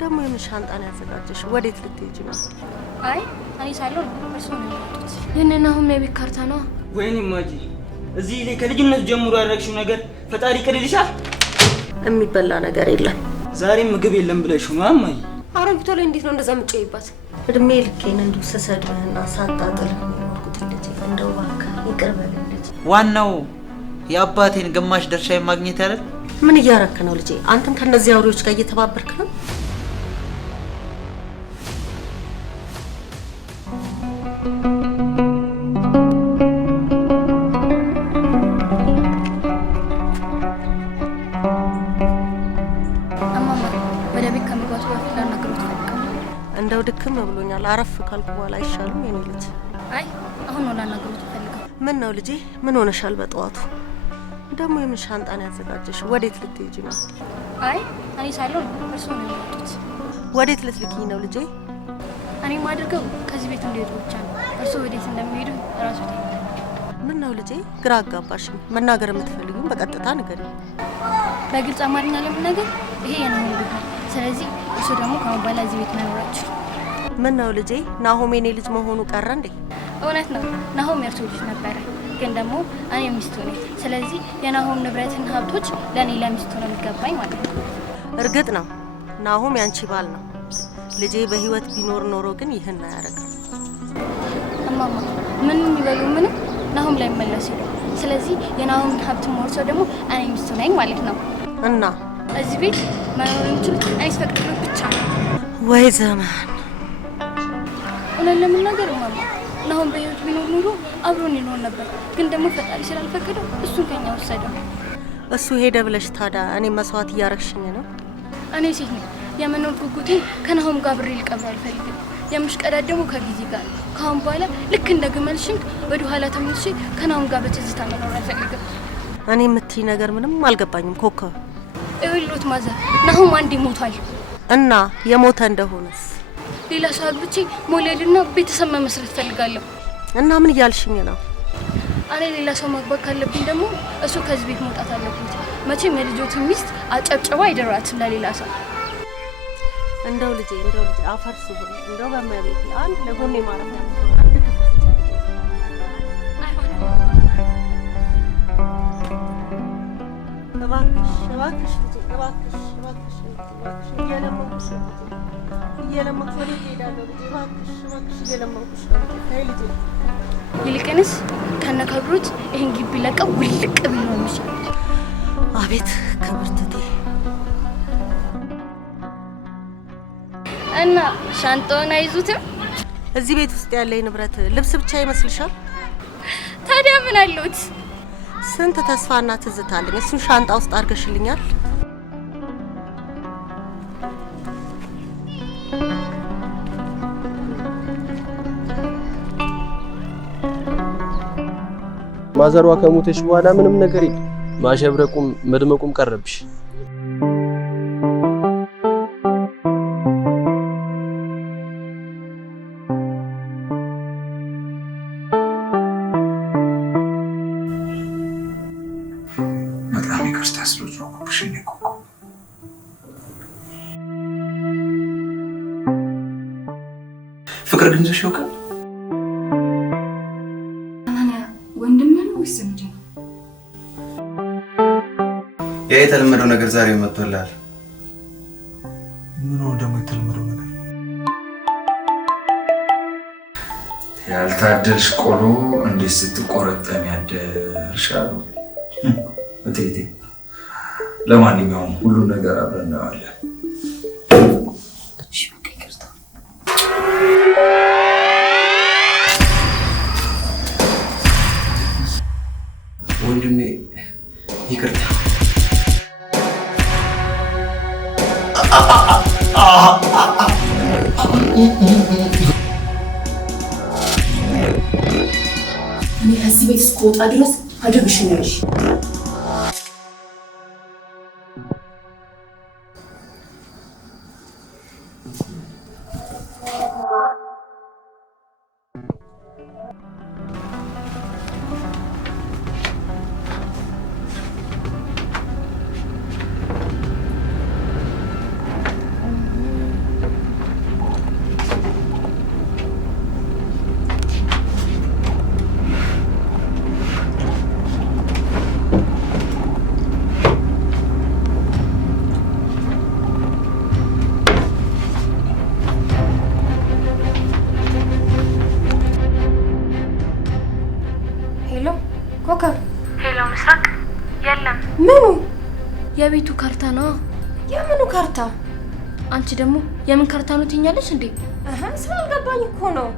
ደግሞ የምን ሻንጣ ነው ያዘጋጀሽ? ወዴት ልትሄጂ ነው? አይ እኔ ሳልሆን እርሱ ነው የሚወጡት። ይህንን አሁን የቤት ካርታ ነው። ወይኔ ማጂ እዚህ ላይ ከልጅነት ጀምሮ ያደረግሽው ነገር ፈጣሪ ከልልሻል። የሚበላ ነገር የለም። ዛሬ ምግብ የለም ብለሽ ነው አማይ። አረግቶ ላይ እንዴት ነው እንደዛ የምትጮይባት? እድሜ ልኬን እንዱ ስሰድብህና ሳጣጥልህ ነው የኖርኩት። ልጄ እንደው እባክህ ይቅር በለኝ ልጄ። ዋናው የአባቴን ግማሽ ድርሻ ማግኘት አይደል? ምን እያረክ ነው ልጄ? አንተም ከነዚህ አውሬዎች ጋር እየተባበርክ ነው? እንደው ድክም ብሎኛል። አረፍ ካልኩ በኋላ አይሻልም የኔ ልጅ? አይ አሁን ነው ላናግሮት ፈልገው። ምን ነው ልጄ? ምን ሆነሻል በጠዋቱ? ደግሞ የምን ሻንጣ ነው ያዘጋጀሽ? ወዴት ልትሄጂ ነው? አይ እኔ ሳልሆን እርሱ ነው የሚወጡት። ወዴት ልትልኪኝ ነው ልጄ? እኔ ማድርገው ከዚህ ቤት እንዲወጡ ብቻ ነው። እርሱ ወዴት እንደሚሄዱ እራሱ ታይቷል። ምን ነው ልጄ? ግራ አጋባሽኝ። መናገር የምትፈልጊውን በቀጥታ ንገሪኝ። በግልጽ አማርኛ ለመናገር ይሄ የናሆም ቤት ነው። ስለዚህ እሱ ደግሞ ከአሁን በኋላ እዚህ ቤት መኖራችሁ። ምን ነው ልጄ? ናሆም የኔ ልጅ መሆኑ ቀረ እንዴ? እውነት ነው። ናሆም የእርሱ ልጅ ነበረ፣ ግን ደግሞ እኔ ሚስቱ ነኝ። ስለዚህ የናሆም ንብረትና ሀብቶች ለእኔ ለሚስቱ ነው የሚገባኝ ማለት ነው። እርግጥ ነው ናሆም ያንቺ ባል ነው። ልጄ በህይወት ቢኖር ኖሮ ግን ይህን አያደርግም። እማማ ምን የሚበሉ ምንም ናሆም ላይ መለስ ይሉ። ስለዚህ የናሆም ሀብት መወርሰው ደግሞ እኔ ሚስቱ ነኝ ማለት ነው። እና እዚህ ቤት መኖር የምችል እኔ ስፈቅድልኝ ብቻ ነው። ወይ ዘመን! እውነት ለመናገር እማማ ናሆም በህይወት ቢኖር ኑሮ አብሮን ይኖር ነበር። ግን ደግሞ ፈጣሪ ስላልፈቀደው እሱን ከኛ ወሰደው። እሱ ሄደ ብለሽ ታዲያ እኔ መስዋዕት እያረግሽኝ ነው? እኔ ሴት ነኝ። የመኖር ጉጉቴን ከናሆም ጋር ብሬ ልቀብር አልፈልግም። የምሽቀዳደሙ ከጊዜ ጋር ከአሁን በኋላ ልክ እንደ ግመል ሽንት ወደ ኋላ ተመልሼ ከናሆም ጋር በትዝታ መኖር አልፈልግም። እኔ የምትይ ነገር ምንም አልገባኝም ኮከብ። ይኸውልዎት ማዘር ናሆም አንዴ ሞቷል። እና የሞተ እንደሆነስ? ሌላ ሰው አግብቼ መውለድና ቤተሰብ መመስረት ፈልጋለሁ። እና ምን እያልሽኝ ነው? እኔ ሌላ ሰው ማግባት ካለብኝ ደግሞ እሱ ከዚህ ቤት መውጣት አለበት። መቼም የልጆት ሚስት አጨብጨባ አይደራትም ለሌላ ሰው። እንደው ልጄ አፈር ሲሆን እንደው በመቤት አንድ ለጎኔ ማለት ነው አንድ እባክሽ ልጄ እባክሽ እየለመንኩሽ ወዴት እሄዳለሁ ልጄ? እባክሽ እየለመንኩሽ ነው ልጄ። ይልቅንስ ከነከብሩት ይሄን ግቢ ለቀው ውልቅ ቢሉ ነው የሚሻለው። አቤት ክብርትቴ! እና ሻንጣውን አይዙትም? እዚህ ቤት ውስጥ ያለ ንብረት ልብስ ብቻ ይመስልሻል? ታዲያ ምን አሉት? ስንት ተስፋና ትዝታ አለኝ። እሱን ሻንጣ ውስጥ አድርገሽልኛል? ማዘሯ ከሞተች በኋላ ምንም ነገር የለም። ማሸብረቁም መድመቁም ቀረብሽ። በጣም ይቅርታ ስለሆንኩብሽ እኔ እኮ ፍቅር ግን ዘሽው ከ ያ የተለመደው ነገር ዛሬ መጥቶላል። ምን ነው ደግሞ የተለመደው ነገር? ያልታደልሽ ቆሎ እንዴት ስትቆረጠም ያደርሻሉ እቴቴ። ለማንኛውም ሁሉ ነገር አብረን እናየዋለን። ወንድሜ ይቅርታ። እኔ ከዚህ ቤት እስክወጣ ድረስ አድርግሽ ነው ያልሽ። የቤቱ ካርታ ነው። የምኑ ካርታ? አንቺ ደግሞ የምን ካርታ ነው ትኛለሽ እንዴ? ስላልገባኝ እኮ ነው።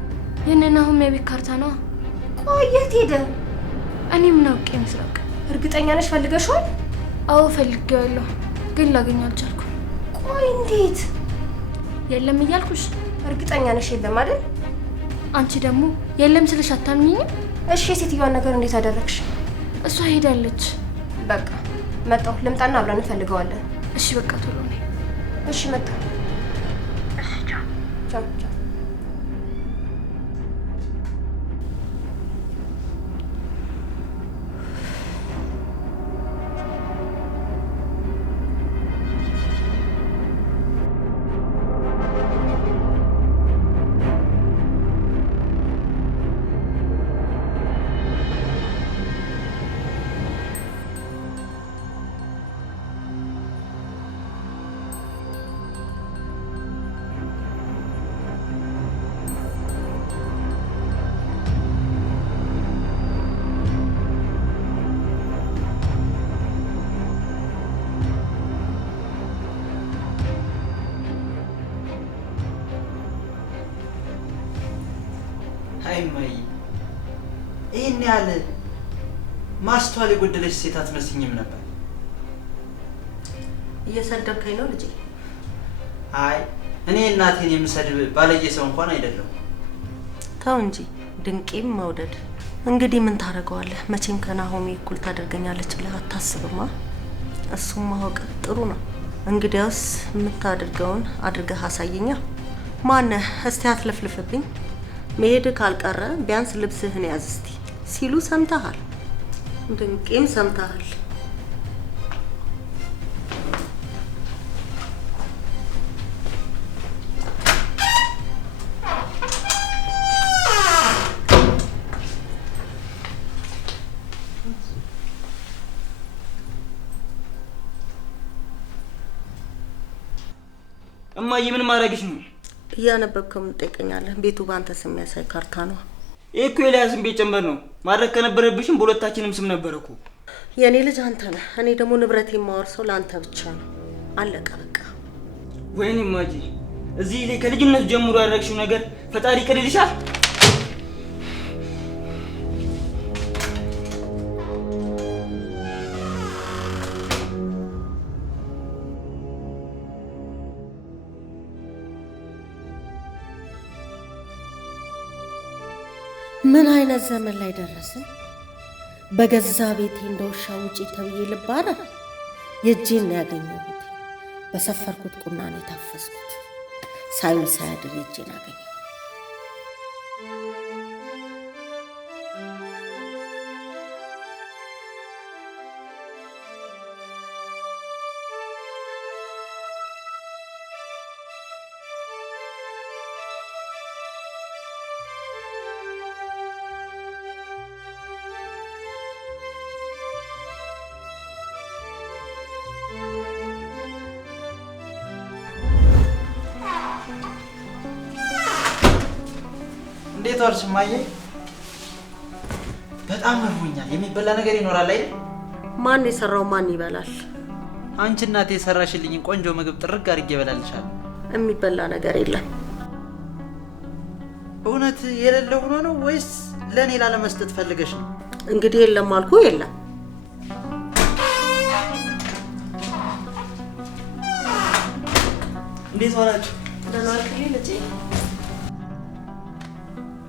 የነናሁም የቤት ካርታ ነው። ቆይ የት ሄደ? እኔ ምን አውቄ ምስራቅ። እርግጠኛ ነሽ ፈልገሽዋል? አዎ ፈልጌዋለሁ፣ ግን ላገኝ አልቻልኩም። ቆይ እንዴት? የለም እያልኩሽ። እርግጠኛ ነሽ የለም አይደል? አንቺ ደግሞ የለም ስልሽ አታምኚኝም? እሺ የሴትዮዋን ነገር እንዴት አደረግሽ? እሷ ሄዳለች። በቃ መጣሁ። ልምጣና አብረን እንፈልገዋለን። እሺ በቃ ቶሎ ነይ። እሺ መጣሁ። እሺ ቻው ቻው ቻው። አይማይ ይሄን ያለ ማስተዋል የጎደለች ሴት አትመስኝም ነበር። እየሰደብከኝ ነው ልጄ? አይ እኔ እናቴን የምሰድብ ባለየ ሰው እንኳን አይደለም። ተው እንጂ ድንቄም መውደድ። እንግዲህ ምን ታደርገዋለህ? መቼም ከናሆሜ እኩል ታደርገኛለች ብለህ አታስብማ። እሱም ማወቅ ጥሩ ነው። እንግዲያውስ የምታደርገውን አድርገህ አሳየኛ። ማነህ? እስቲ አትለፍልፍብኝ። መሄድ ካልቀረ ቢያንስ ልብስህን ያዝ እስቲ ሲሉ ሰምተሃል? ድንቄም ሰምተሃል? እማዬ ምን ማድረግሽ ነው? እያነበብከው ምን ትጠይቀኛለህ? ቤቱ ባንተ ስም የሚያሳይ ካርታ ነው። ይሄ እኮ ኤልያስን ቤት ጨምበር ነው። ማድረግ ከነበረብሽም በሁለታችንም ስም ነበር እኮ። የኔ ልጅ አንተ ነህ። እኔ ደግሞ ንብረት የማወርሰው ለአንተ ብቻ ነው። አለቀ በቃ። ወይኔ እማዬ እዚህ ላይ ከልጅነት ጀምሮ ያደረግሽው ነገር ፈጣሪ ይቀድልሻል። ምን አይነት ዘመን ላይ ደረስን? በገዛ ቤቴ እንደውሻ ውጪ ተብዬ ልባረ የእጄን ነው ያገኘሁት። በሰፈርኩት ቁና ነው የታፈስኩት። ሳይውል ሳያድር የእጄን አገኘሁ። እንዴት ዋልሽ እማዬ? በጣም እርቦኛል። የሚበላ ነገር ይኖራል አይደል? ማን የሰራው ማን ይበላል? አንቺ እናቴ የሰራሽልኝን ቆንጆ ምግብ ጥርግ አድርጌ እበላልሻለሁ። የሚበላ ነገር የለም። እውነት የሌለ ሆኖ ነው ወይስ ለኔ ላለመስጠት ፈልገሽ ነው? እንግዲህ የለም አልኩ የለም። እንዴት ዋላችሁ? ደህና ዋልክልኝ ልጄ?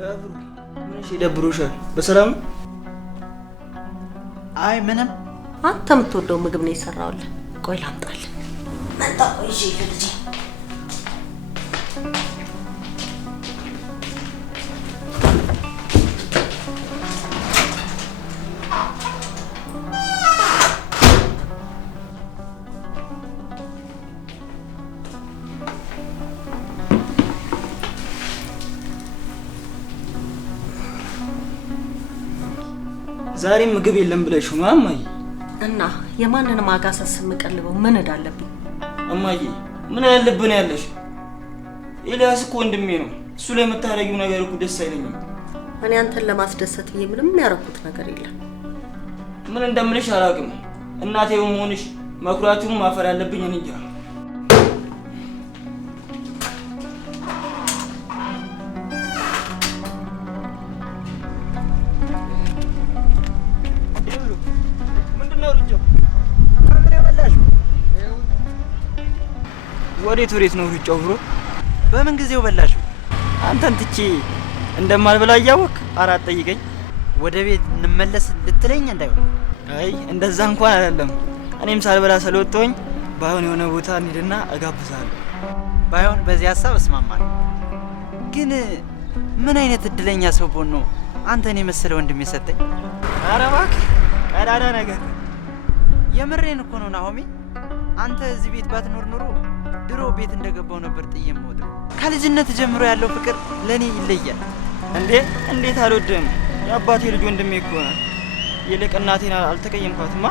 አብሩ ምንሽ ይደብሮሻል? በሰላም ነው? አይ ምንም። አንተ የምትወደው ምግብ ነው የሰራውልህ። ቆይ ላምጣልህ። መጣ። ቆይ እሺ ልጄ። ዛሬ ምግብ የለም ብለሽ ነው እማዬ? እና የማንንም አጋሰስ የምቀልበው ምን እዳለብኝ? እማዬ ምን ያለብን ያለሽ? ኤልያስ እኮ ወንድሜ ነው። እሱ ላይ የምታረጊው ነገር እኮ ደስ አይለኝም። እኔ አንተን ለማስደሰት ብዬ ምንም ያረኩት ነገር የለም። ምን እንደምልሽ አላውቅም። እናቴ በመሆንሽ መኩራቱን ማፈር ያለብኝ እኔ እንጃ። ወዴት ነው ሩጫው ብሮ? በምን ጊዜው በላሽው? አንተን ትቼ እንደማልበላ እያወቅ አራት ጠይቀኝ። ወደ ቤት እንመለስ ልትለኝ እንዳይሆን? አይ እንደዛ እንኳን አይደለም። እኔም ሳልበላ ስለወጣሁኝ ባይሆን የሆነ ቦታ እንሂድና እጋብዛለሁ። ባይሆን በዚህ ሀሳብ እስማማለሁ። ግን ምን አይነት እድለኛ ሰው ቦን ነው አንተን የመሰለ ወንድም የሰጠኝ? ኧረ እባክህ ቀዳዳ ነገር። የምሬን እኮ ነው ናሆሚ። አንተ እዚህ ቤት ባትኖር ኑሮ ድሮ ቤት እንደገባው ነበር ጥዬ የምወጣው። ከልጅነት ጀምሮ ያለው ፍቅር ለኔ ይለያል። እንዴት አልወድም? የአባቴ ልጅ ወንድሜ እኮ ነው። ይልቅ እናቴን አልተቀየምኳትማ።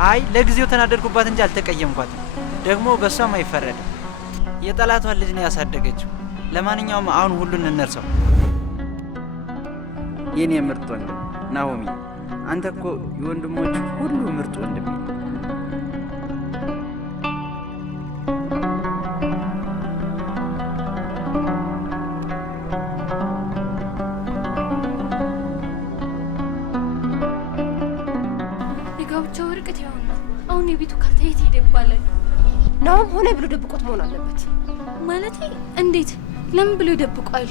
አይ ለጊዜው ተናደድኩባት እንጂ አልተቀየምኳትም። ደግሞ በሷም አይፈረድም። የጠላቷን ልጅ ነው ያሳደገችው። ለማንኛውም አሁን ሁሉን እንርሳው። የኔ ምርጥ ወንድም ናሆሚ፣ አንተ እኮ የወንድሞች ሁሉ ምርጥ ወንድም። የጋብቻው ወረቀት ያውና አሁን የቤቱ ካርታ የት ሄደ ይባላል? ናሆም ሆነ ብሎ ደብቆት መሆን አለበት። ማለቴ እንዴት? ለምን ብሎ ይደብቋል?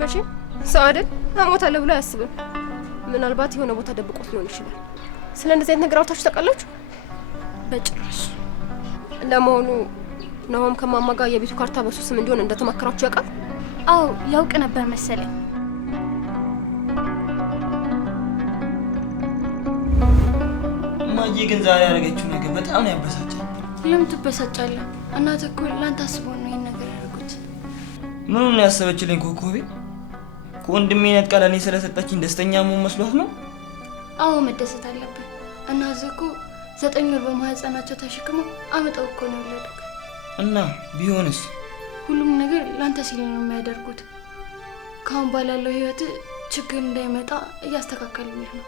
መቼም ሰው አይደል አሞታለሁ ብሎ አያስብም። ምናልባት የሆነ ቦታ ደብቆት ሊሆን ይችላል። ስለ እንደዚህ አይነት ነገር አውርታችሁ ታውቃላችሁ? በጭራሽ። ለመሆኑ ናሆም ከማማ ጋር የቤቱ ካርታ በሱ ስም እንዲሆን እንደተማከራችሁ ያውቃል? አዎ ያውቅ ነበር መሰለኝ። እማዬ ግን ዛሬ ያደረገችው ነገር በጣም ነው ያበሳጨኝ። ለምን ትበሳጫለህ? እናት እኮ ላንተ አስበው ነው ይሄን ነገር ያደረጉት። ምኑን ነው ያሰበችልኝ? ኮኮቤ ከወንድሜ ነጥቃ ለእኔ ስለሰጠችኝ ደስተኛ መሆን መስሏት ነው? አዎ መደሰት አለብን። እናት እኮ 9 ወር በማህፀናቸው ተሸክመው አመጣው እኮ ነው የወለዱት። እና ቢሆንስ? ሁሉም ነገር ላንተ ሲል ነው የሚያደርጉት። ካሁን ባላለው ህይወት ችግር እንዳይመጣ እያስተካከሉልህ ነው።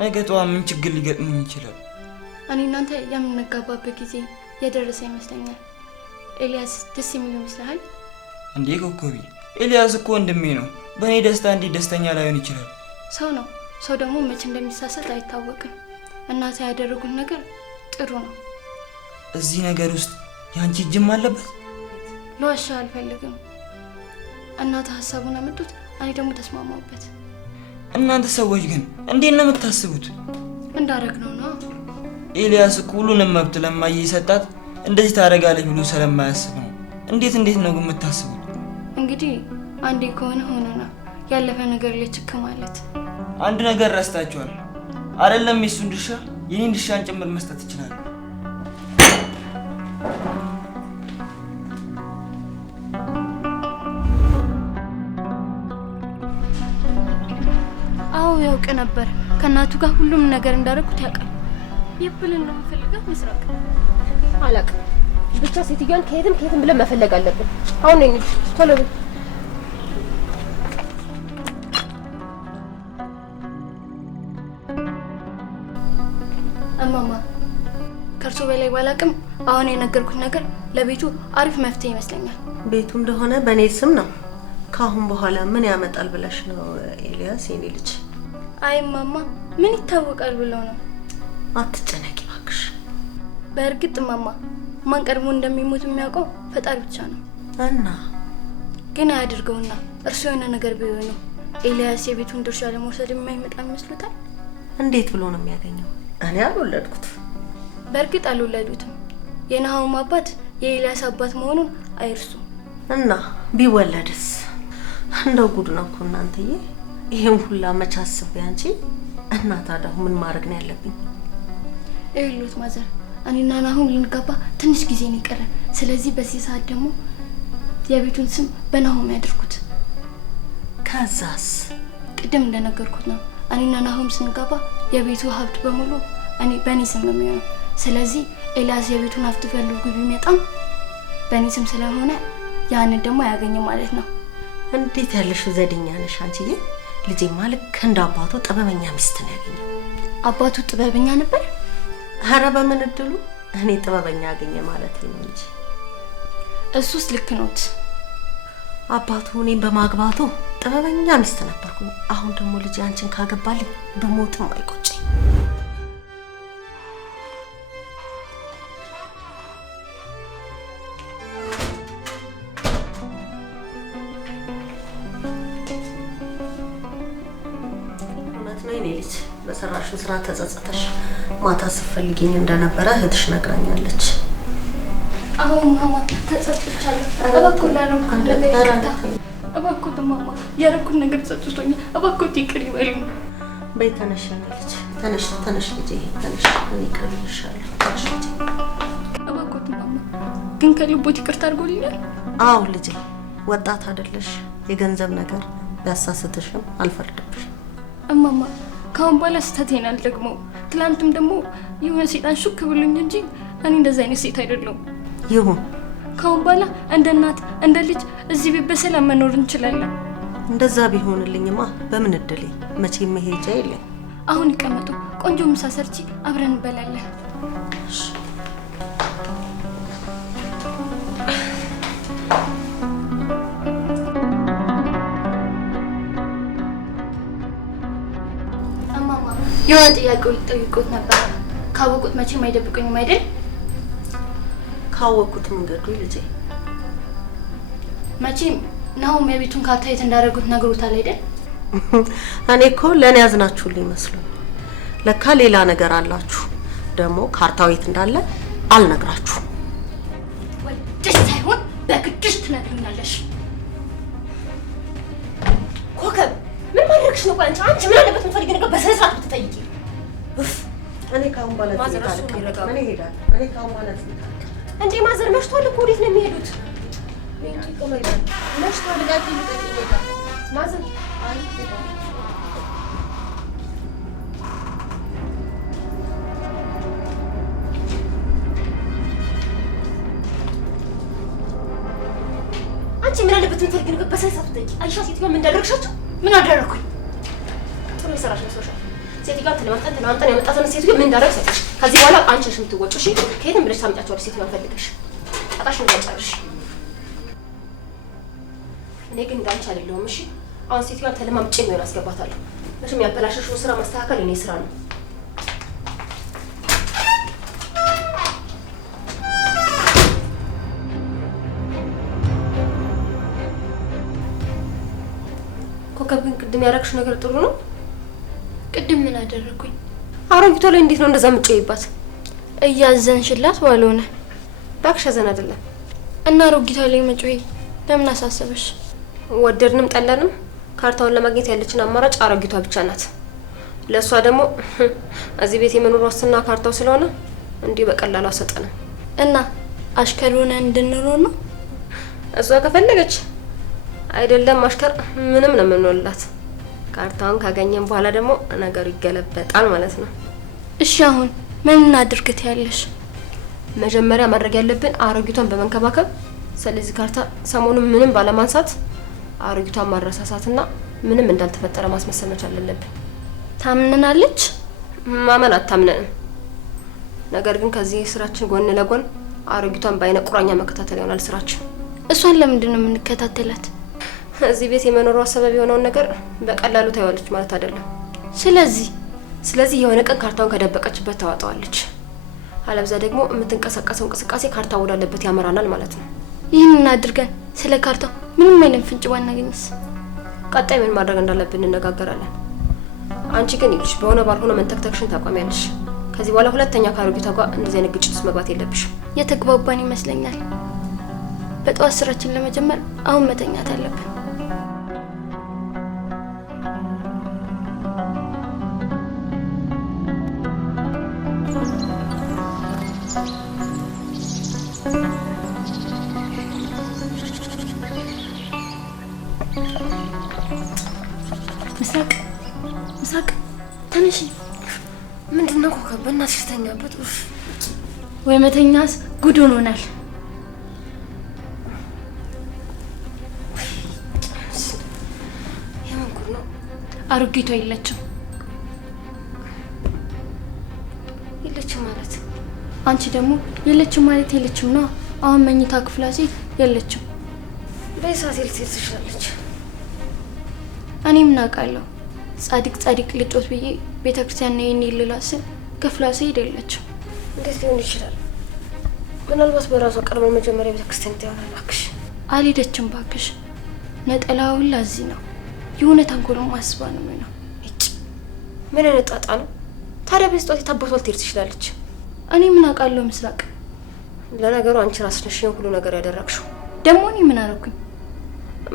ነገ ጠዋት ምን ችግር ሊገጥመኝ ይችላል? እኔ እናንተ የምንጋባበት ጊዜ የደረሰ ይመስለኛል። ኤልያስ ደስ የሚል ይመስልሃል? እንዴ ኮኮቤ፣ ኤልያስ እኮ ወንድሜ ነው። በእኔ ደስታ እንዴት ደስተኛ ላይሆን ይችላል? ሰው ነው። ሰው ደግሞ መቼ እንደሚሳሳት አይታወቅም። እናት ያደረጉት ነገር ጥሩ ነው። እዚህ ነገር ውስጥ ያንቺ እጅም አለበት? ለዋሻ አልፈልግም። እናት ሀሳቡን አመጡት፣ እኔ ደግሞ ተስማማሁበት። እናንተ ሰዎች ግን እንዴት ነው የምታስቡት? እንዳረግነው ነው። ኤልያስ እኮ ሁሉንም መብት ለማዬ ሰጣት። እንደዚህ ታደርጋለች ብሎ ስለማያስብ ነው። እንዴት ነው ግን የምታስቡት? እንግዲህ አንዴ ከሆነ ሆነ ነው። ያለፈ ነገር ላይ ችክ ማለት። አንድ ነገር ረስታችኋል። አይደለም የሱን ድርሻ የኔን ድርሻን ጭምር መስጠት ይችላል። አዎ ያውቅ ነበር። ከእናቱ ጋር ሁሉም ነገር እንዳደረኩት ያውቃል። ይብልን ነው የምፈልገው። ምስራቅ አላውቅም። ብቻ ሴትዮዋን ከየትም ብለን መፈለግ አለብን። አሁን ነኝ ቶሎ በል። እማማ ከእርሶ በላይ ባላቅም አሁን የነገርኩት ነገር ለቤቱ አሪፍ መፍትሄ ይመስለኛል። ቤቱ እንደሆነ በእኔ ስም ነው። ካሁን በኋላ ምን ያመጣል ብለሽ ነው ኤልያስ? የኔ ልጅ። አይ እማማ ምን ይታወቃል ብለው ነው። አትጨነቂ እባክሽ። በእርግጥ እማማ ማን ቀድሞ እንደሚሞት የሚያውቀው ፈጣሪ ብቻ ነው። እና ግን አያድርገውና እርሱ የሆነ ነገር ቢሆኑ ኤልያስ የቤቱን ድርሻ ለመውሰድ የማይመጣ ይመስሉታል? እንዴት ብሎ ነው የሚያገኘው? እኔ አልወለድኩት። በእርግጥ አልወለዱትም። የናሆም አባት የኤልያስ አባት መሆኑን አይርሱ። እና ቢወለድስ? እንደው ጉድ ነው እኮ እናንተዬ። ይሄን ሁላ መች አስቤ አንቺ። እና ታዲያ ምን ማድረግ ነው ያለብኝ? ይሉት ማዘር፣ እኔና ናሆም ልንጋባ ትንሽ ጊዜ ነው የቀረን። ስለዚህ በዚህ ሰዓት ደግሞ የቤቱን ስም በናሆም ያድርጉት። ከዛስ? ቅድም እንደነገርኩት ነው። እኔና ናሆም ስንጋባ የቤቱ ሀብት በሙሉ በእኔ ስም ነው የሚሆነው። ስለዚህ ኤልያስ የቤቱን ሀብት ፈልጎ ቢመጣም በእኔ ስም ስለሆነ ያንን ደግሞ አያገኝም ማለት ነው። እንዴት ያለሽው ዘዴኛ ነሽ አንቺዬ። ልጄማ ልክ እንደ አባቱ ጥበበኛ ሚስት ነው ያገኘው። አባቱ ጥበበኛ ነበር? ኧረ በምን እድሉ። እኔ ጥበበኛ አገኘ ማለት ነው እንጂ እሱስ ልክ ኖት። አባቱ እኔን በማግባቱ ጥበበኛ ሚስት ነበርኩ። አሁን ደግሞ ልጅ አንቺን ካገባልኝ በሞትም አይቆጨኝ። እውነት ነው የኔ ልጅ። በሰራሽው ስራ ተጸጸተሽ ማታ ስትፈልጊኝ እንደነበረ እህትሽ ነግራኛለች። አሁን ማማ ተጸጽቻለሁ። እባክዎ ላደረኩት ነገር ይቅርታ። እባክዎ ማማ ያደረኩት ነገር ጸጽቶኛል። እባክዎ ይቅር ይበሉኝ። በይ ተነሽ ልጅ፣ ተነሽ ልጄ፣ ተነሽ። እኔ ይቅር ብዬሻለሁ። ተነሽ ልጄ። እባክዎ ማማ ግን ከልቦት ይቅርታ አድርጎልኛል? አዎ ልጄ፣ ወጣት አይደለሽ። የገንዘብ ነገር ቢያሳስትሽም አልፈርድብሽም። እማማ ካሁን በኋላ ስህተቴን አልደግመው። ትላንትም ደግሞ የሆነ ሴጣን ሹክ ብሎኝ እንጂ እኔ እንደዛ አይነት ሴት አይደለሁም። ይሁን። ካሁን በኋላ እንደ እናት እንደ ልጅ እዚህ ቤት በሰላም መኖር እንችላለን። እንደዛ ቢሆንልኝማ በምን እድሌ። መቼም መሄጃ የለኝ። አሁን ይቀመጡ። ቆንጆ ምሳ ሰርቺ አብረን እንበላለን። እማማ የሆነ ጥያቄው ልጠይቅዎት ነበር። ካወቁት መቼም አይደብቁኝም አይደል? ካወቁት መንገዱ ልጄ። መቼም ናሁም የቤቱን ካርታ የት እንዳደረጉት ነግሮታል አይደል? እኔ እኮ ለእኔ ያዝናችሁልኝ መስሎኝ፣ ለካ ሌላ ነገር አላችሁ። ደግሞ ካርታው የት እንዳለ አልነግራችሁም። ወደሽ ሳይሆን በግድሽ ትነግሪኛለሽ። ኮከብ ምን ማድረግሽ ነው? አንቺ ምን አለበት የምትፈልጊው ነገር በስነ ስርዓት ብትጠይቂ። እኔ ካሁን በኋላ ማዘር እዚህ እሱ ጋር ይረጋሉ። እኔ እሄዳለሁ። እኔ ካሁን በኋላ እዚህ ጋር እንዴ ማዘር መሽቷል እኮ ወዴት ነው የሚሄዱት? መሽቷል ጋር ማዘር አንቺ ምን አለበት የምትፈልጊው ነገር በስነ ስርዓት ብትጠይቂ። አይሻ ሴትዮዋ ምን እንዳደረግሻቸው? ምን አደረኩኝ? ጥሩ የሰራሽ መስሎሻል? ሴትዮዋ ተለማምጠን ያመጣትን ሴትዮዋ ምን እንዳደረግ ሰጥሽ። ከዚህ በኋላ አንቺ ነሽ የምትወጪው። እሺ ከየትም ብለሽ ታመጫቸዋለሽ ሴትዮዋን ፈልገሽ ጣጣሽ ነው ያጫርሽ። እኔ ግን እንዳንቺ አይደለሁም። እሺ አሁን ሴትዮዋን ተለማምጬ ነው አስገባታለሁ። መቼም ያበላሸሽው ስራ ማስተካከል የኔ ስራ ነው። ኮከብ ግን ቅድም ያደረግሽው ነገር ጥሩ ነው። ቅድም ምን አደረኩኝ? አሮጊቷ ላይ እንዴት ነው እንደዛ የምትጮይባት? እያዘንሽላት ባልሆነ እባክሽ ሐዘን አይደለም። እና አሮጊቷ ላይ መጮይ ለምን አሳሰበሽ? ወደድንም ጠላንም ካርታውን ለማግኘት ያለችን አማራጭ አሮጊቷ ብቻ ናት። ለእሷ ደግሞ እዚህ ቤት የመኖር ዋስትና ካርታው ስለሆነ እንዲህ በቀላሉ አሰጠንም። እና አሽከር ሆነን እንድንኖር ነው። እሷ ከፈለገች አይደለም አሽከር ምንም ነው የምንወላት። ካርታውን ካገኘን በኋላ ደግሞ ነገሩ ይገለበጣል ማለት ነው። እሺ አሁን ምን እናድርግት ያለሽ? መጀመሪያ ማድረግ ያለብን አሮጊቷን በመንከባከብ ስለዚህ ካርታ ሰሞኑን ምንም ባለማንሳት አሮጊቷን ማረሳሳትና ምንም እንዳልተፈጠረ ማስመሰል መቻል አለብን። ታምነናለች? ማመን አታምነንም። ነገር ግን ከዚህ ስራችን ጎን ለጎን አሮጊቷን በአይነ ቁራኛ መከታተል ይሆናል ስራችን። እሷን ለምንድን ነው የምንከታተላት? እዚህ ቤት የመኖሯ ሰበብ የሆነውን ነገር በቀላሉ ታይዋለች ማለት አይደለም። ስለዚህ የሆነ ቀን ካርታውን ከደበቀችበት ታወጣዋለች። አለብዛ ደግሞ የምትንቀሳቀሰው እንቅስቃሴ ካርታ ወዳለበት ያመራናል ማለት ነው። ይህንን አድርገን ስለ ካርታው ምንም አይነት ፍንጭ ባናገኝስ? ቀጣይ ምን ማድረግ እንዳለብን እንነጋገራለን። አንቺ ግን ይልሽ በሆነ ባልሆነ መንተክተክሽን ታቋሚያለሽ። ከዚህ በኋላ ሁለተኛ ከአሮጊቷ ጋር እንደዚህ አይነት ግጭት ውስጥ መግባት የለብሽም። የተግባባን ይመስለኛል። በጠዋት ስራችን ለመጀመር አሁን መተኛት አለብን። ምስራቅ ተነሺ። ምንድነው ኮከብ? በእናትሽ ተኛበት። ወይ መተኛስ ጉድ ሆኖናል። የምን ጉድ ነው? አሮጊቷ የለችም። የለችም ማለት? አንቺ ደግሞ የለችም ማለት የለችም ነው። አሁን መኝታ ክፍላ ሴት የለችም። በሳ ሴት ትችላለች። እኔ ምን አውቃለሁ? ጻድቅ ልጮት ብዬ ቤተክርስቲያን ነኝ ልላስል ክፍላ ሴት የለችም። እንዴት ሊሆን ይችላል? ምናልባት በራሷ ቀድሞ መጀመሪያ ቤተክርስቲያን ትያለች። እባክሽ አልሄደችም ባክሽ። ነጠላው ሁላ እዚህ ነው። የሆነ ተንኮልም አስባ ነው የሚሆነው። እጭ ምን አይነት ጣጣ ነው ታዲያ? በስጦት የታበቷል ትሄድ ትችላለች። እኔ ምን አውቃለሁ ምስራቅ። ለነገሩ አንቺ ራስሽ ነሽ ሁሉ ነገር ያደረግሽው። ደግሞ እኔ ምን አደረኩኝ?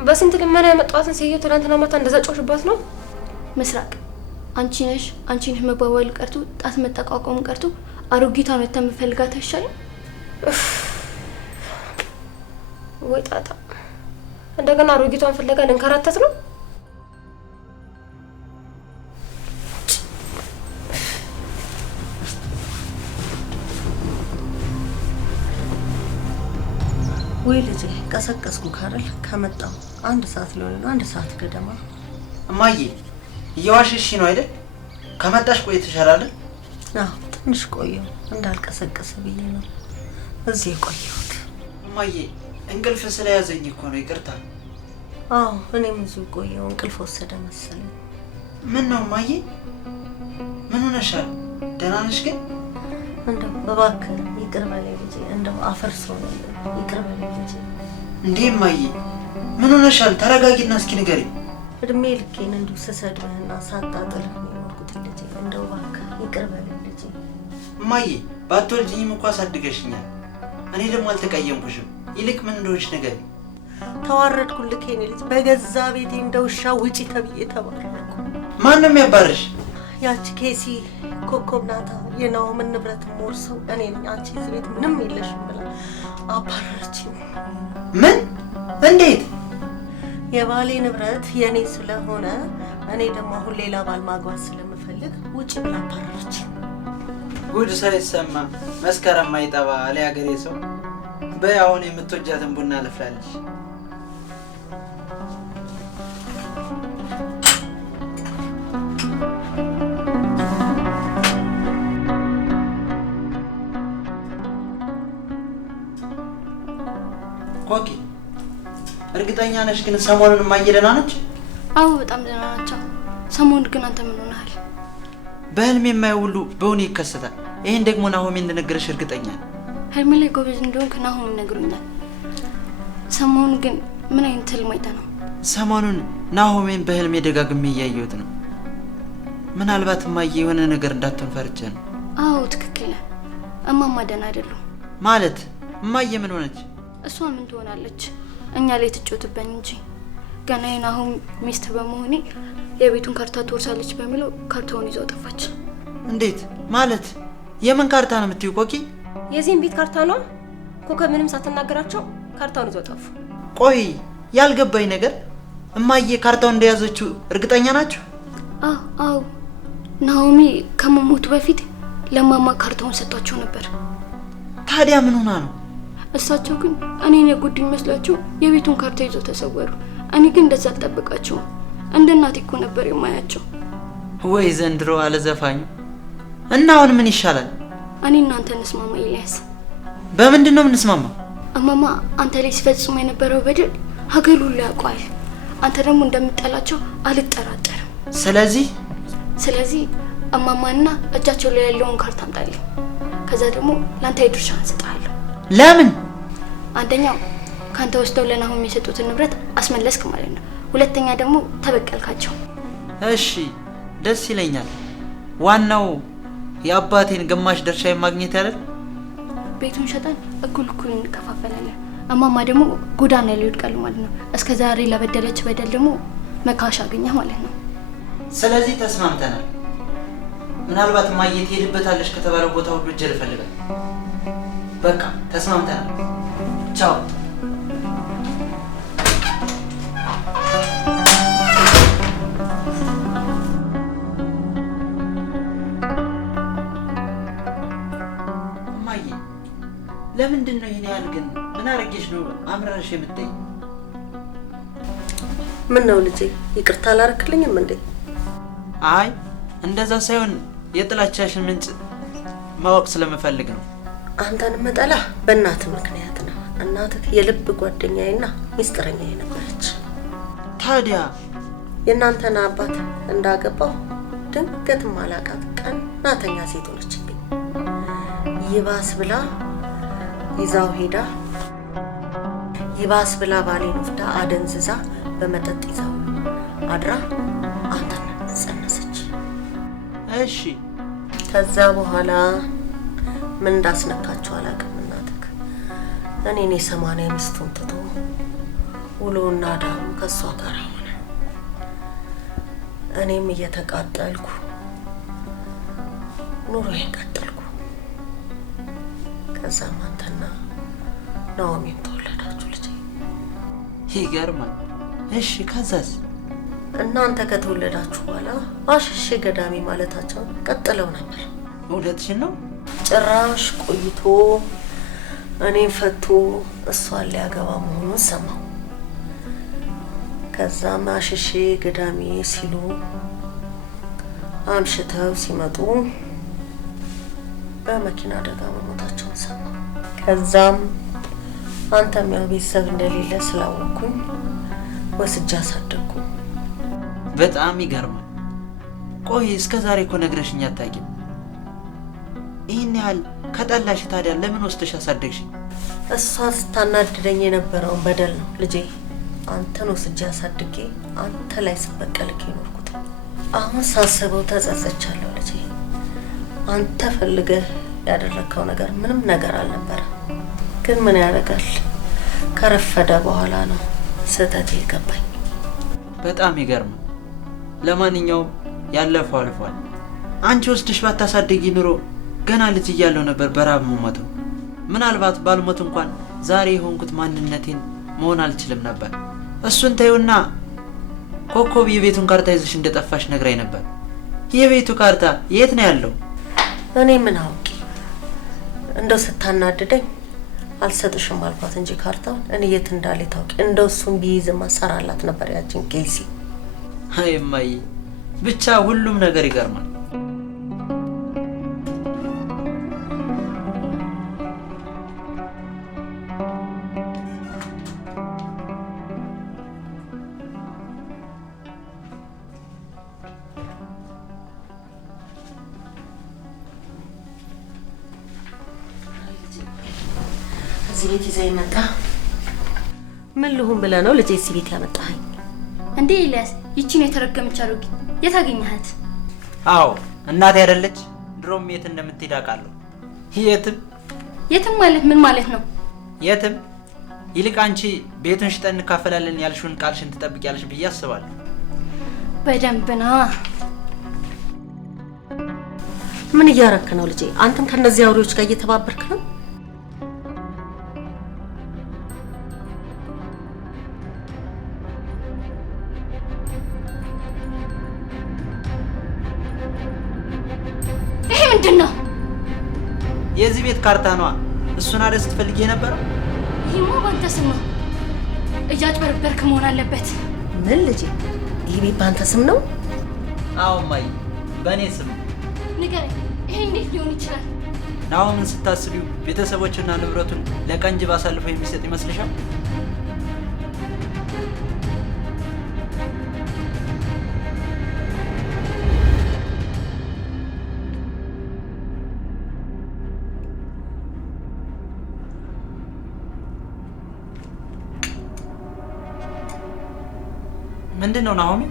በስንት ልመና ያመጣኋትን ሴትዮ ትናንትና ማታ እንደዛ ጮሽባት ነው። ምስራቅ አንቺ ነሽ መባባል ቀርቶ ጣት መጠቋቋም ቀርቶ አሮጊቷን መተምፈልጋት አይሻልም? ወይ ጣጣ! እንደገና አሮጊቷን ፍለጋ ልንከራተት ነው። ወይ ልጄ ቀሰቀስኩ ካረል ከመጣው 1 ሰዓት ሊሆን ነው። 1 ሰዓት ገደማ። እማዬ እየዋሸሽ ነው አይደል? ከመጣሽ ቆይተሻል አይደል? አዎ ትንሽ ቆየሁ። እንዳልቀሰቀሰ ብዬ ነው እዚህ የቆየሁት። እማዬ እንቅልፍ ስለያዘኝ እኮ ነው። ይቅርታ። አዎ እኔም እዚሁ ቆየሁ። እንቅልፍ ወሰደ መሰለኝ። ምን ነው እማዬ? ምን ሆነሻል? ደህና ነሽ ግን? እንደው እባክህ ይቅር በለኝ ልጄ። እንደው አፈርሶ ነው። ይቅር በለኝ ልጄ። እንዴ እማዬ ምን ሆነሻል? ተረጋጊና እስኪ ንገሪኝ። እድሜ ልኬን እንዲሁ ስሰድብህና ሳጣጥልህ ነው የኖርኩት ልጄ። እንደው እባክህ ይቅር በለኝ ልጄ። እማዬ ባትወልጂኝም እኮ አሳድገሽኛል። እኔ ደግሞ አልተቀየምኩሽም። ይልቅ ምን እንደሆንሽ ንገሪኝ። ተዋረድኩልህ የኔ ልጅ። በገዛ ቤቴ እንደ ውሻ ውጪ ተብዬ ተባረርኩ። ማን ነው የሚያባርሽ? ያቺ ኬሲ ኮከብ ናታ የናሆምን ንብረት ሞርሰው እኔ ነኝ አንቺ እዚህ ቤት ምንም የለሽም ብላ አባረረችኝ። ምን? እንዴት? የባሌ ንብረት የኔ ስለሆነ እኔ ደግሞ አሁን ሌላ ባል ማግባት ስለምፈልግ ውጪ ብላ አባረረችኝ። ጉድ ሳይሰማ መስከረም ማይጠባ አለ ያገሬ ሰው። በይ አሁን የምትወጃትን ቡና ልፍላለች። ኮኪ እርግጠኛ ነሽ ግን ሰሞኑን እማዬ ደህና ነች? አዎ በጣም ደህና ናቸው። ሰሞኑን ግን አንተ ምን ሆነሃል? በህልሜ የማየው ሁሉ በእውኔ ይከሰታል። ይሄን ደግሞ ናሆሜ እንደነገረሽ እርግጠኛ ነኝ። ህልሜ ላይ ጎበዝ እንደሆንክ ናሆም ነግሮኛል። ሰሞኑን ግን ምን አይነት ህልም አይተህ ነው? ሰሞኑን ናሆሜን በህልሜ ደጋግሜ እያየሁት ነው። ምናልባት እማዬ የሆነ ነገር እንዳትሆን ፈርቼ ነው። አዎ ትክክል ነህ። እማማ ደህና አይደሉም። ማለት እማዬ ምን ሆነች? እሷ ምን ትሆናለች? እኛ ላይ ትጮትበኝ እንጂ ገና የናሆም ሚስት በመሆኔ የቤቱን ካርታ ትወርሳለች በሚለው ካርታውን ይዘው ጠፋች። እንዴት ማለት? የምን ካርታ ነው የምትይው ኮኪ? የዚህን ቤት ካርታ ነው። ኮከብ ምንም ሳትናገራቸው ካርታውን ይዘው ጠፉ። ቆይ ያልገባኝ ነገር እማዬ ካርታውን እንደያዘችው እርግጠኛ ናቸው? አዎ ናሆሚ ከመሞቱ በፊት ለማማ ካርታውን ሰጥቷቸው ነበር። ታዲያ ምን ሆና ነው? እሳቸው ግን እኔን የጎዱኝ መስሏቸው የቤቱን ካርታ ይዘው ተሰወሩ። እኔ ግን እንደዛ አልጠብቃቸውም። እንደ እናቴ እኮ ነበር የማያቸው። ወይ ዘንድሮ አለ ዘፋኙ። እና አሁን ምን ይሻላል? እኔ እናንተ እንስማማ ኤልያስ። በምንድን ነው የምንስማማው? እማማ አንተ ላይ ሲፈጽሙ የነበረው በደል ሀገር ሁሉ ያውቀዋል። አንተ ደግሞ እንደምጠላቸው አልጠራጠርም። ስለዚህ እማማና እጃቸው ላይ ያለውን ካርታ አምጣልኝ። ከዛ ደግሞ ለአንተ የድርሻ እንሰጣለሁ። ለምን? አንደኛው ካንተ ወስደው ለናሆም የሰጡትን ንብረት አስመለስክ ማለት ነው። ሁለተኛ ደግሞ ተበቀልካቸው። እሺ ደስ ይለኛል። ዋናው የአባቴን ግማሽ ድርሻ ማግኘት አይደል? ቤቱን ሸጠን እኩል እንከፋፈላለን። እማማ ደግሞ ጎዳና ላይ ይወድቃሉ ማለት ነው። እስከ ዛሬ ለበደለች በደል ደግሞ መካሽ አገኘ ማለት ነው። ስለዚህ ተስማምተናል። ምናልባት እማዬ ትሄድበታለች ከተባለው ቦታ ሁሉ እጄ ልፈልጋል። በቃ ተስማምተናል። ቻው። እማዬ ለምንድን ነው ይሄን ያህል ግን? ምን አረጌሽ ነው አምራሽ የምትጠይኝ? ምን ነው ልጄ ይቅርታ አላረክልኝም እንዴ? አይ እንደዛ ሳይሆን የጥላቻሽን ምንጭ ማወቅ ስለምፈልግ ነው። አንተን መጠላ በእናትህ ምክንያት ነው። እናትህ የልብ ጓደኛዬና ሚስጥረኛዬ ነበረች። ታዲያ የእናንተን አባት እንዳገባው ድንገት ማላቃት ቀናተኛ ሴት ሆነችብኝ። ይባስ ብላ ይዛው ሄዳ ይባስ ብላ ባሌን ወስዳ አደንዝዛ በመጠጥ ይዛው አድራ አንተን ጸነሰች። እሺ ከዛ በኋላ ምን እንዳስነካቸው አላውቅም። እናትህ እኔን የ80 ሚስቱን ትቶ ውሎና ዳሩ ከሷ ጋር ሆነ። እኔም እየተቃጠልኩ ኑሮዬን ቀጠልኩ። ከዛም አንተና ናኦሚም ተወለዳችሁ ልጄ። ይገርማል። እሺ ከዛስ? እናንተ ከተወለዳችሁ በኋላ አሽሼ ገዳሚ ማለታቸውን ቀጥለው ነበር። እውነትሽን ነው? ጭራሽ ቆይቶ እኔን ፈቶ እሷን ሊያገባ መሆኑን ሰማሁ። ከዛም አሽሼ ገዳሚ ሲሉ አምሽተው ሲመጡ በመኪና አደጋ መሞታቸውን ሰማሁ። ከዛም አንተም ያው ቤተሰብ እንደሌለ ስላወቅኩኝ ወስጄ አሳደግኩ። በጣም ይገርማል። ቆይ እስከ ዛሬ እኮ ነግረሽኝ አታውቂም። ይህን ያህል ከጠላሽ ታዲያ ለምን ወስደሽ አሳደግሽ? እሷ ስታናድደኝ የነበረውን በደል ነው ልጄ አንተን ወስጄ አሳድጌ አንተ ላይ ስበቀልክ የኖርኩት። አሁን ሳስበው ተጸጸቻለሁ ልጄ። አንተ ፈልገህ ያደረግከው ነገር ምንም ነገር አልነበረም። ግን ምን ያደርጋል ከረፈደ በኋላ ነው ስህተቴ የገባኝ። በጣም ይገርማል። ለማንኛውም ያለፈው አልፏል። አንቺ ወስደሽ ባታሳድጊ ኑሮ ገና ልጅ እያለሁ ነበር በራብ መሞተው። ምናልባት ባልሞት እንኳን ዛሬ የሆንኩት ማንነቴን መሆን አልችልም ነበር። እሱን ተይውና ኮኮብ የቤቱን ካርታ ይዘሽ እንደጠፋሽ ነግራኝ ነበር። የቤቱ ካርታ የት ነው ያለው? እኔ ምን አውቂ፣ እንደው ስታናድደኝ አልሰጥሽም አልኳት እንጂ ካርታውን እኔ የት እንዳለ ታውቂ። እንደው እሱን ቢይዝማ ሰራላት ነበር ያችን ጌሲ። አይ እማዬ፣ ብቻ ሁሉም ነገር ይገርማል። እዚህ ቤት ይዘህ መጣ። ምን ልሁን ብለህ ነው ልጄ እዚህ ቤት ያመጣኸኝ? እንዴ ኤልያስ፣ ይቺን የተረገመች አሮጊት የት አገኘሃት? አዎ እናቴ አይደለች? ድሮም የት እንደምትሄድ አውቃለሁ። የትም የትም ማለት ምን ማለት ነው? የትም። ይልቅ አንቺ ቤቱን ሽጠን እንካፈላለን ያልሽውን ቃልሽን ትጠብቂያለሽ ብዬ አስባለሁ። በደንብ ና። ምን እያረክ ነው ልጄ? አንተም ከነዚህ አውሬዎች ጋር እየተባበርክ ነው? ይሄ ምንድን ነው? የዚህ ቤት ካርታ ነዋ። እሱን አይደል ስትፈልጊ የነበረው? ይሄማ ባንተ ስም ነው። እያጭበረበርክ መሆን አለበት። ምን ልጄ? ይሄ ቤት ባንተ ስም ነው? አዎ እማዬ፣ በእኔ ስም። ንገረኝ፣ ይሄ እንዴት ሊሆን ይችላል? ናኦምን ስታስቢው ቤተሰቦችና ንብረቱን ለቀንጅብ አሳልፎ የሚሰጥ ይመስልሻል? ምንድን ነው ናኦሚ?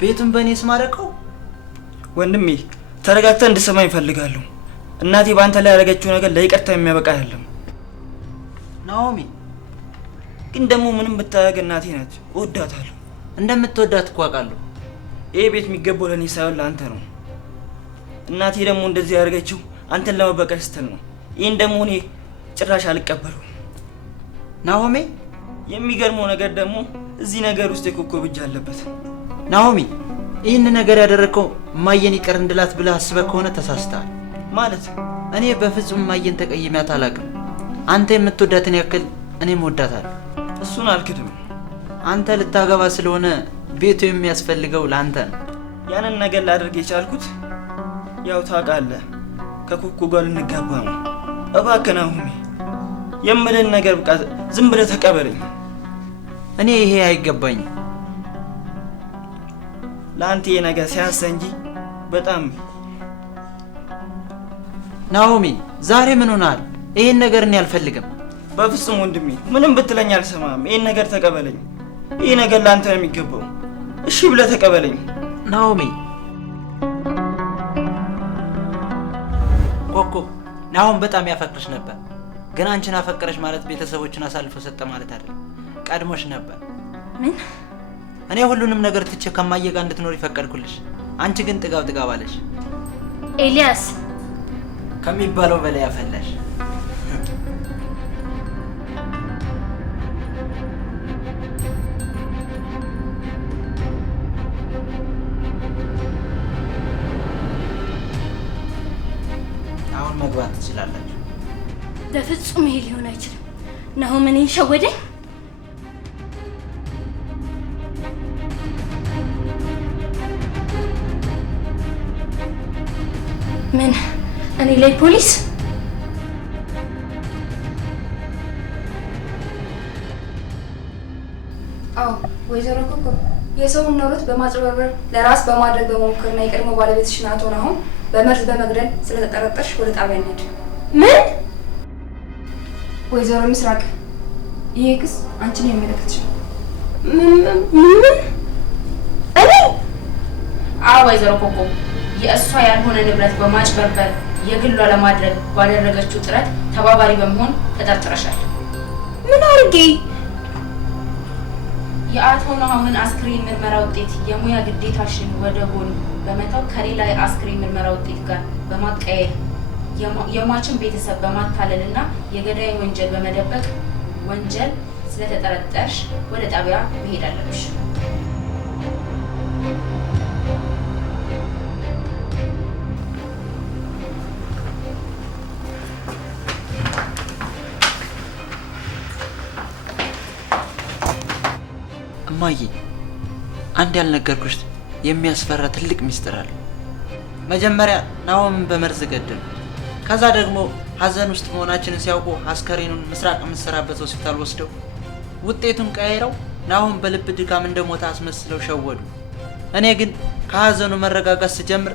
ቤቱን በእኔ ስም አደረከው? ወንድሜ ተረጋግተህ እንድትሰማኝ እፈልጋለሁ። እናቴ በአንተ ላይ ያደረገችው ነገር ለይቅርታ የሚያበቃ አይደለም። ናኦሚ ግን ደግሞ ምንም ብታደርግ እናቴ ናት፣ እወዳታለሁ። እንደምትወዳት እኮ አውቃለሁ። ይሄ ቤት የሚገባው ለእኔ ሳይሆን ለአንተ ነው። እናቴ ደግሞ እንደዚህ ያደረገችው አንተን ለመበቀል ስትል ነው። ይህን ደግሞ እኔ ጭራሽ አልቀበሉም። ናኦሚ፣ የሚገርመው ነገር ደግሞ እዚህ ነገር ውስጥ የኮከብ እጅ አለበት። ናኦሚ፣ ይህን ነገር ያደረግከው እማዬን ይቅር እንድላት ብለህ አስበህ ከሆነ ተሳስተሃል። ማለት እኔ በፍጹም ማየን ተቀይሜያት አላውቅም። አንተ የምትወዳትን ያክል እኔም ወዳታለሁ። እሱን አልክድም። አንተ ልታገባ ስለሆነ ቤቱ የሚያስፈልገው ላንተ ነው። ያንን ነገር ላድርግ የቻልኩት ያው ታውቃለህ ከኩኩ ጋር ልንጋባ ነው። እባክህ ናሆሜ የምልህን ነገር በቃ ዝም ብለህ ተቀበለኝ። እኔ ይሄ አይገባኝም። ለአንተ ይሄ ነገር ሲያንስ እንጂ በጣም ናሆሜ ዛሬ ምን ሆነሃል? ይሄን ነገር እኔ አልፈልግም። በፍጹም ወንድሜ ምንም ብትለኝ አልሰማም። ይሄን ነገር ተቀበለኝ። ይሄ ነገር ለአንተ ነው የሚገባው። እሺ ብለህ ተቀበለኝ ናሆሜ። ኮኮ ናሆም በጣም ያፈቅርሽ ነበር። ግን አንቺን አፈቀረሽ ማለት ቤተሰቦችን አሳልፎ ሰጠ ማለት አይደለም። ቀድሞሽ ነበር። ምን? እኔ ሁሉንም ነገር ትቼ ከማየ ጋር እንድትኖር ይፈቀድኩልሽ። አንቺ ግን ጥጋብ አለሽ። ኤልያስ ከሚባለው በላይ ያፈላሽ። አሁን መግባት ትችላላችሁ። በፍጹም ይሄ ሊሆን አይችልም። ናሆም እኔን ሸወደኝ። ምን? እኔ ላይ ፖሊስ? አዎ ወይዘሮ ኮኮ የሰውን ንብረት በማጭበርበር ለራስ በማድረግ በመሞከርና የቀድሞ ባለቤትሽን አቶ ናሆም በመርዝ በመግደል ስለተጠረጠርሽ ወደ ጣቢያ እንሂድ። ምን? ወይዘሮ ምስራቅ ይሄ ክስ አንቺን የሚመለከትሽ ነው። ምን? እኔ? አዎ ወይዘሮ ኮኮ የእሷ ያልሆነ ንብረት በማጭበርበር የግሏ ለማድረግ ባደረገችው ጥረት ተባባሪ በመሆን ተጠርጥረሻል። ምን አድርጌ? የአቶ ናሆምን አስክሬን ምርመራ ውጤት የሙያ ግዴታሽን ወደ ጎን በመተው ከሌላ የአስክሬን ምርመራ ውጤት ጋር በማቀያየር የሟችን ቤተሰብ በማታለልና የገዳይ ወንጀል በመደበቅ ወንጀል ስለተጠረጠርሽ ወደ ጣቢያ መሄድ አለብሽ። እማዬ አንድ ያልነገርኩሽ የሚያስፈራ ትልቅ ሚስጥር አለ። መጀመሪያ ናሆምን በመርዝ ገደሉ። ከዛ ደግሞ ሀዘን ውስጥ መሆናችንን ሲያውቁ አስከሬኑን ምስራቅ የምትሰራበት ሆስፒታል ወስደው ውጤቱን ቀይረው ናሆም በልብ ድካም እንደሞተ አስመስለው ሸወዱ። እኔ ግን ከሀዘኑ መረጋጋት ስጀምር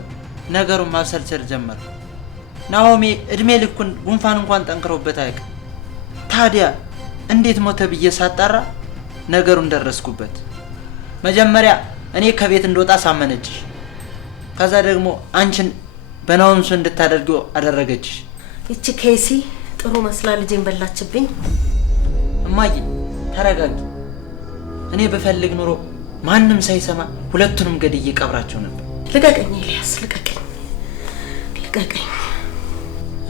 ነገሩን ማብሰልሰል ጀመርኩ። ናሆሜ እድሜ ልኩን ጉንፋን እንኳን ጠንክሮበት አያውቅም። ታዲያ እንዴት ሞተ ብዬ ሳጣራ ነገሩን ደረስኩበት። መጀመሪያ እኔ ከቤት እንደወጣ ሳመነችሽ። ከዛ ደግሞ አንቺን በናሆም ሱ እንድታደርጊው አደረገችሽ። እቺ ኬሲ ጥሩ መስላ ልጄን በላችብኝ። እማዬ ተረጋጊ። እኔ በፈልግ ኑሮ ማንም ሳይሰማ ሁለቱንም ገድዬ ቀብራቸው ነበር። ልቀቀኝ ኤልያስ፣ ልቀቀኝ።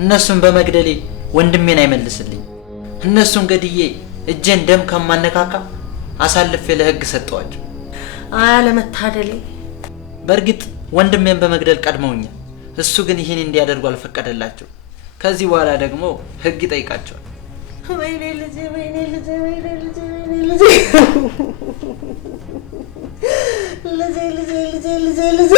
እነሱን በመግደሌ ወንድሜን አይመልስልኝ። እነሱን ገድዬ እጄን ደም ከማነካካ አሳልፌ ለህግ ሰጠዋቸው። አለመታደሌ። በእርግጥ ወንድሜን በመግደል ቀድመውኛል። እሱ ግን ይህን እንዲያደርጉ አልፈቀደላቸው። ከዚህ በኋላ ደግሞ ህግ ይጠይቃቸዋል። ወይኔ ልጄ፣ ወይኔ ልጄ፣ ወይኔ ልጄ፣ ወይኔ ልጄ፣ ልጄ።